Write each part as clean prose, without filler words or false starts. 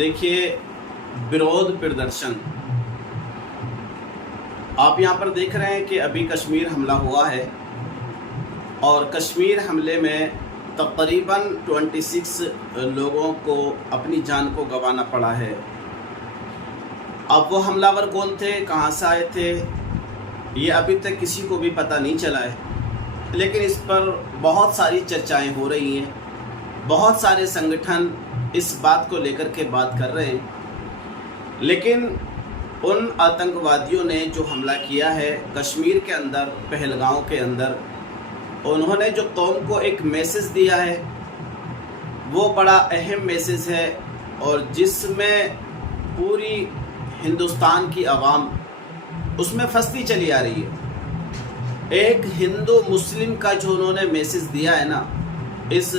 देखिए, विरोध प्रदर्शन आप यहाँ पर देख रहे हैं कि अभी कश्मीर हमला हुआ है और कश्मीर हमले में तकरीबन 26 लोगों को अपनी जान को गंवाना पड़ा है। अब वो हमलावर कौन थे, कहाँ से आए थे, ये अभी तक किसी को भी पता नहीं चला है, लेकिन इस पर बहुत सारी चर्चाएं हो रही हैं। बहुत सारे संगठन इस बात को लेकर के बात कर रहे हैं, लेकिन उन आतंकवादियों ने जो हमला किया है कश्मीर के अंदर, पहलगांव के अंदर, उन्होंने जो कौम को एक मैसेज दिया है वो बड़ा अहम मैसेज है और जिसमें पूरी हिंदुस्तान की आवाम उसमें फंसती चली आ रही है। एक हिंदू मुस्लिम का जो उन्होंने मैसेज दिया है ना, इस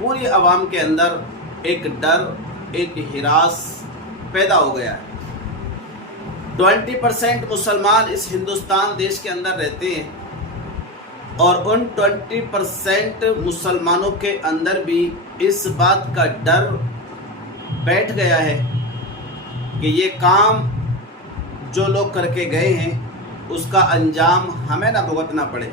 पूरी आवाम के अंदर एक डर, एक हिरास पैदा हो गया है। 20% मुसलमान इस हिंदुस्तान देश के अंदर रहते हैं और उन 20% मुसलमानों के अंदर भी इस बात का डर बैठ गया है कि ये काम जो लोग करके गए हैं उसका अंजाम हमें ना भुगतना पड़े।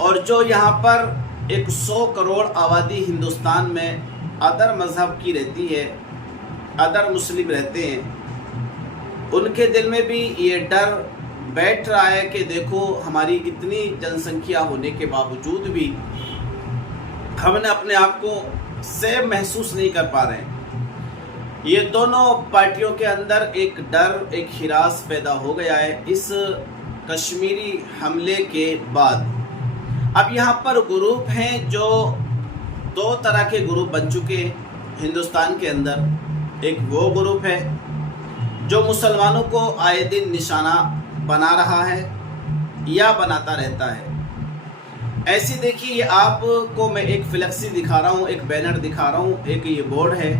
और जो यहाँ पर 100 करोड़ आबादी हिंदुस्तान में अदर मज़हब की रहती है, अदर मुस्लिम रहते हैं, उनके दिल में भी ये डर बैठ रहा है कि देखो, हमारी इतनी जनसंख्या होने के बावजूद भी हमने अपने आप को सेफ महसूस नहीं कर पा रहे हैं। ये दोनों पार्टियों के अंदर एक डर, एक हिरास पैदा हो गया है इस कश्मीरी हमले के बाद। अब यहाँ पर ग्रुप हैं, जो 2 तरह के ग्रुप बन चुके हैं हिंदुस्तान के अंदर। एक वो ग्रुप है जो मुसलमानों को आए दिन निशाना बना रहा है या बनाता रहता है। ऐसी देखिए, ये आपको मैं एक फ्लेक्सी दिखा रहा हूँ, एक बैनर दिखा रहा हूँ, एक ये बोर्ड है।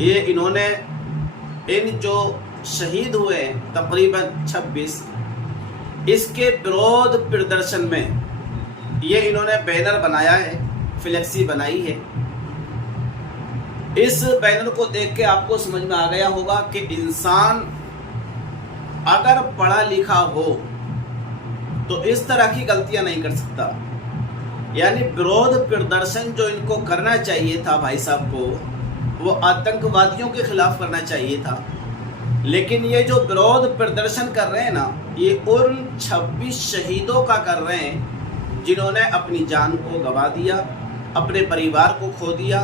ये इन्होंने इन जो शहीद हुए हैं तकरीबन 26, इसके विरोध प्रदर्शन में ये इन्होंने बैनर बनाया है, फ्लेक्सी बनाई है। इस बैनर को देख के आपको समझ में आ गया होगा कि इंसान अगर पढ़ा लिखा हो तो इस तरह की गलतियां नहीं कर सकता। यानी विरोध प्रदर्शन जो इनको करना चाहिए था भाई साहब को, वो आतंकवादियों के खिलाफ करना चाहिए था, लेकिन ये जो विरोध प्रदर्शन कर रहे हैं ना, ये उन 26 शहीदों का कर रहे हैं जिन्होंने अपनी जान को गंवा दिया, अपने परिवार को खो दिया,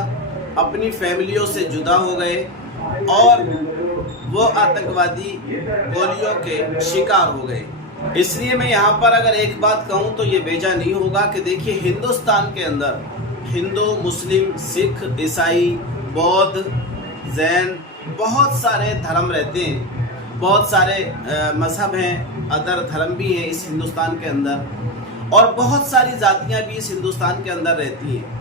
अपनी फैमिलियों से जुदा हो गए और वो आतंकवादी गोलियों के शिकार हो गए। इसलिए मैं यहाँ पर अगर एक बात कहूँ तो ये बेजा नहीं होगा कि देखिए, हिंदुस्तान के अंदर हिंदू, मुस्लिम, सिख, ईसाई, बौद्ध, जैन, बहुत सारे धर्म रहते हैं, बहुत सारे मज़हब हैं, अदर धर्म भी हैं इस हिंदुस्तान के अंदर, और बहुत सारी जातियाँ भी इस हिंदुस्तान के अंदर रहती हैं।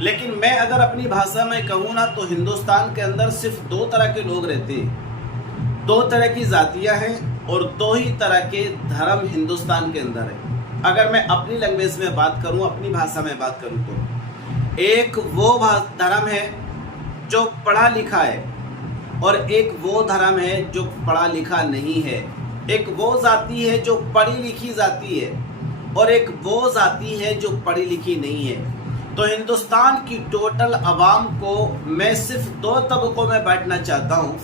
लेकिन मैं अगर अपनी भाषा में कहूँ ना, तो हिंदुस्तान के अंदर सिर्फ 2 तरह के लोग रहते हैं, 2 तरह की जातियाँ हैं और 2 ही तरह के धर्म हिंदुस्तान के अंदर है। अगर मैं अपनी लैंग्वेज में बात करूँ, अपनी भाषा में बात करूँ, तो एक वो धर्म है जो पढ़ा लिखा है और एक वो धर्म है जो पढ़ा लिखा नहीं है। एक वो जाति है जो पढ़ी लिखी जाति है और एक वो जाति है जो पढ़ी लिखी नहीं है। तो हिंदुस्तान की टोटल आवाम को मैं सिर्फ 2 तबकों में बांटना चाहता हूँ,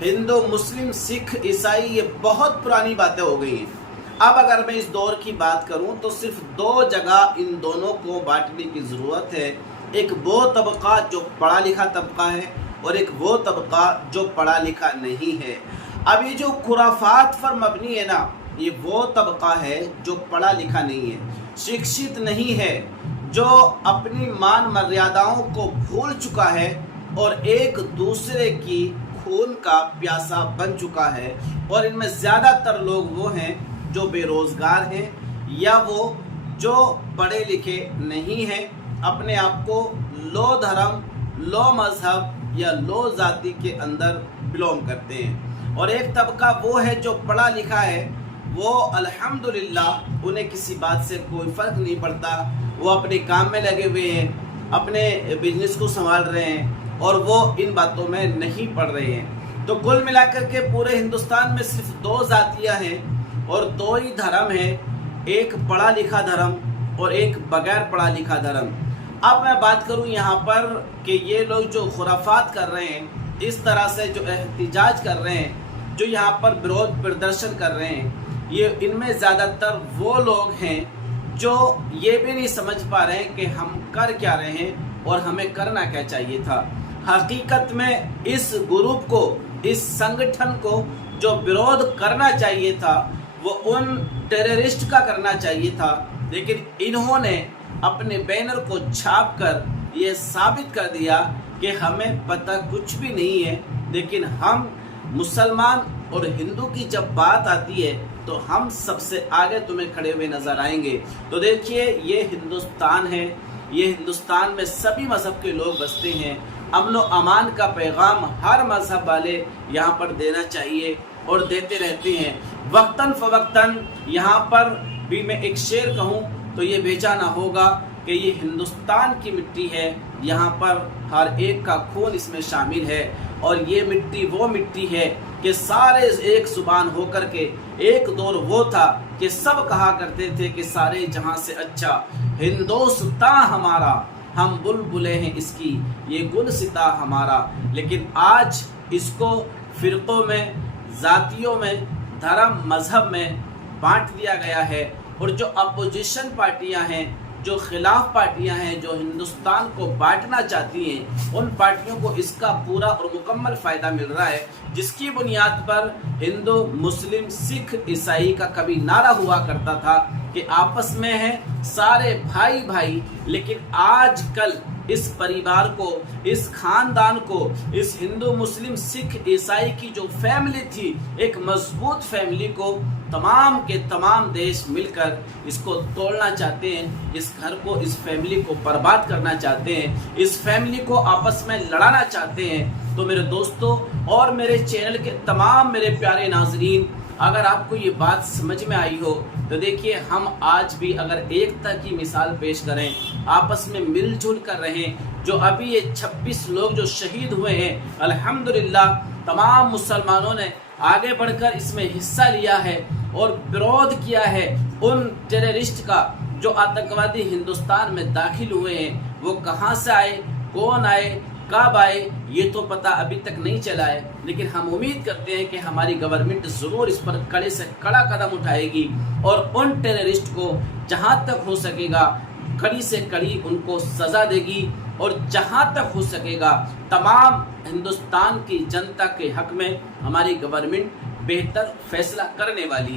हिंदू, मुस्लिम, सिख, ईसाई। ये बहुत पुरानी बातें हो गई हैं। अब अगर मैं इस दौर की बात करूँ तो सिर्फ 2 जगह इन दोनों को बांटने की ज़रूरत है। एक वो तबका जो पढ़ा लिखा तबका है और एक वो तबका जो पढ़ा लिखा नहीं है। अब ये जो खुराफात पर मबनी है ना, ये वो तबका है जो पढ़ा लिखा नहीं है, शिक्षित नहीं है, जो अपनी मान मर्यादाओं को भूल चुका है और एक दूसरे की खून का प्यासा बन चुका है। और इनमें ज़्यादातर लोग वो हैं जो बेरोज़गार हैं या वो जो पढ़े लिखे नहीं हैं, अपने आप को लो धर्म, लो मज़हब या लो जाति के अंदर बिलोंग करते हैं। और एक तबका वो है जो पढ़ा लिखा है, वो अल्हम्दुलिल्लाह उन्हें किसी बात से कोई फ़र्क नहीं पड़ता, वो अपने काम में लगे हुए हैं, अपने बिजनेस को संभाल रहे हैं, اور وہ ان باتوں میں نہیں پڑ رہے ہیں۔ تو کل ملا کر کے پورے ہندوستان میں صرف 2 ذاتیہ ہیں اور 2 ہی دھرم ہیں، ایک پڑھا لکھا دھرم اور ایک بغیر پڑھا لکھا دھرم۔ اب میں بات کروں یہاں پر کہ یہ لوگ جو خرافات کر رہے ہیں، اس طرح سے جو احتجاج کر رہے ہیں، جو یہاں پر برود پردرشن کر رہے ہیں، یہ ان میں زیادہ تر وہ لوگ ہیں جو یہ بھی نہیں سمجھ پا رہے ہیں کہ ہم کر کیا رہے ہیں اور ہمیں کرنا کیا چاہیے تھا۔ حقیقت میں اس گروپ کو، اس سنگٹھن کو جو برود کرنا چاہیے تھا وہ ان ٹیررسٹ کا کرنا چاہیے تھا، لیکن انہوں نے اپنے بینر کو چھاپ کر یہ ثابت کر دیا کہ ہمیں پتہ کچھ بھی نہیں ہے، لیکن ہم مسلمان اور ہندو کی جب بات آتی ہے تو ہم سب سے آگے تمہیں کھڑے ہوئے نظر آئیں گے۔ تو دیکھیے یہ ہندوستان ہے، یہ ہندوستان میں سبھی مذہب کے لوگ بستے ہیں، امن و امان کا پیغام ہر مذہب والے یہاں پر دینا چاہیے اور دیتے رہتے ہیں۔ وقتاً فوقتاً یہاں پر بھی میں ایک شعر کہوں تو یہ بھیجا نہ ہوگا کہ یہ ہندوستان کی مٹی ہے، یہاں پر ہر ایک کا خون اس میں شامل ہے، اور یہ مٹی وہ مٹی ہے کہ سارے ایک زبان ہو کر کے ایک دور وہ تھا کہ سب کہا کرتے تھے کہ سارے جہاں سے اچھا ہندوستان ہمارا، ہم بلبلیں ہیں اس کی یہ گلستاں ہمارا۔ لیکن آج اس کو فرقوں میں، ذاتیوں میں، دھرم مذہب میں بانٹ دیا گیا ہے، اور جو اپوزیشن پارٹیاں ہیں، جو خلاف پارٹیاں ہیں، جو ہندوستان کو بانٹنا چاہتی ہیں، ان پارٹیوں کو اس کا پورا اور مکمل فائدہ مل رہا ہے، جس کی بنیاد پر ہندو، مسلم، سکھ، عیسائی کا کبھی نعرہ ہوا کرتا تھا کہ آپس میں ہیں سارے بھائی بھائی، لیکن آج کل اس پریوار کو، اس خاندان کو، اس ہندو، مسلم، سکھ، عیسائی کی جو فیملی تھی، ایک مضبوط فیملی کو تمام کے تمام دیش مل کر اس کو توڑنا چاہتے ہیں، اس گھر کو، اس فیملی کو برباد کرنا چاہتے ہیں، اس فیملی کو آپس میں لڑانا چاہتے ہیں۔ تو میرے دوستوں اور میرے چینل کے تمام میرے پیارے ناظرین، اگر آپ کو یہ بات سمجھ میں آئی ہو تو دیکھیے ہم آج بھی اگر ایکتا کی مثال پیش کریں، آپس میں مل جل کر رہیں، جو ابھی یہ 26 لوگ جو شہید ہوئے ہیں، الحمدللہ تمام مسلمانوں نے آگے بڑھ کر اس میں حصہ لیا ہے اور برود کیا ہے ان ٹیررسٹ کا جو آتنکوادی ہندوستان میں داخل ہوئے ہیں۔ وہ کہاں سے آئے، کون آئے، کب آئے، یہ تو پتہ ابھی تک نہیں چلا ہے، لیکن ہم امید کرتے ہیں کہ ہماری گورنمنٹ ضرور اس پر کڑے سے کڑا قدم اٹھائے گی اور ان ٹیررسٹ کو جہاں تک ہو سکے گا کڑی سے کڑی ان کو سزا دے گی، اور جہاں تک ہو سکے گا تمام ہندوستان کی جنتا کے حق میں ہماری گورنمنٹ بہتر فیصلہ کرنے والی ہے۔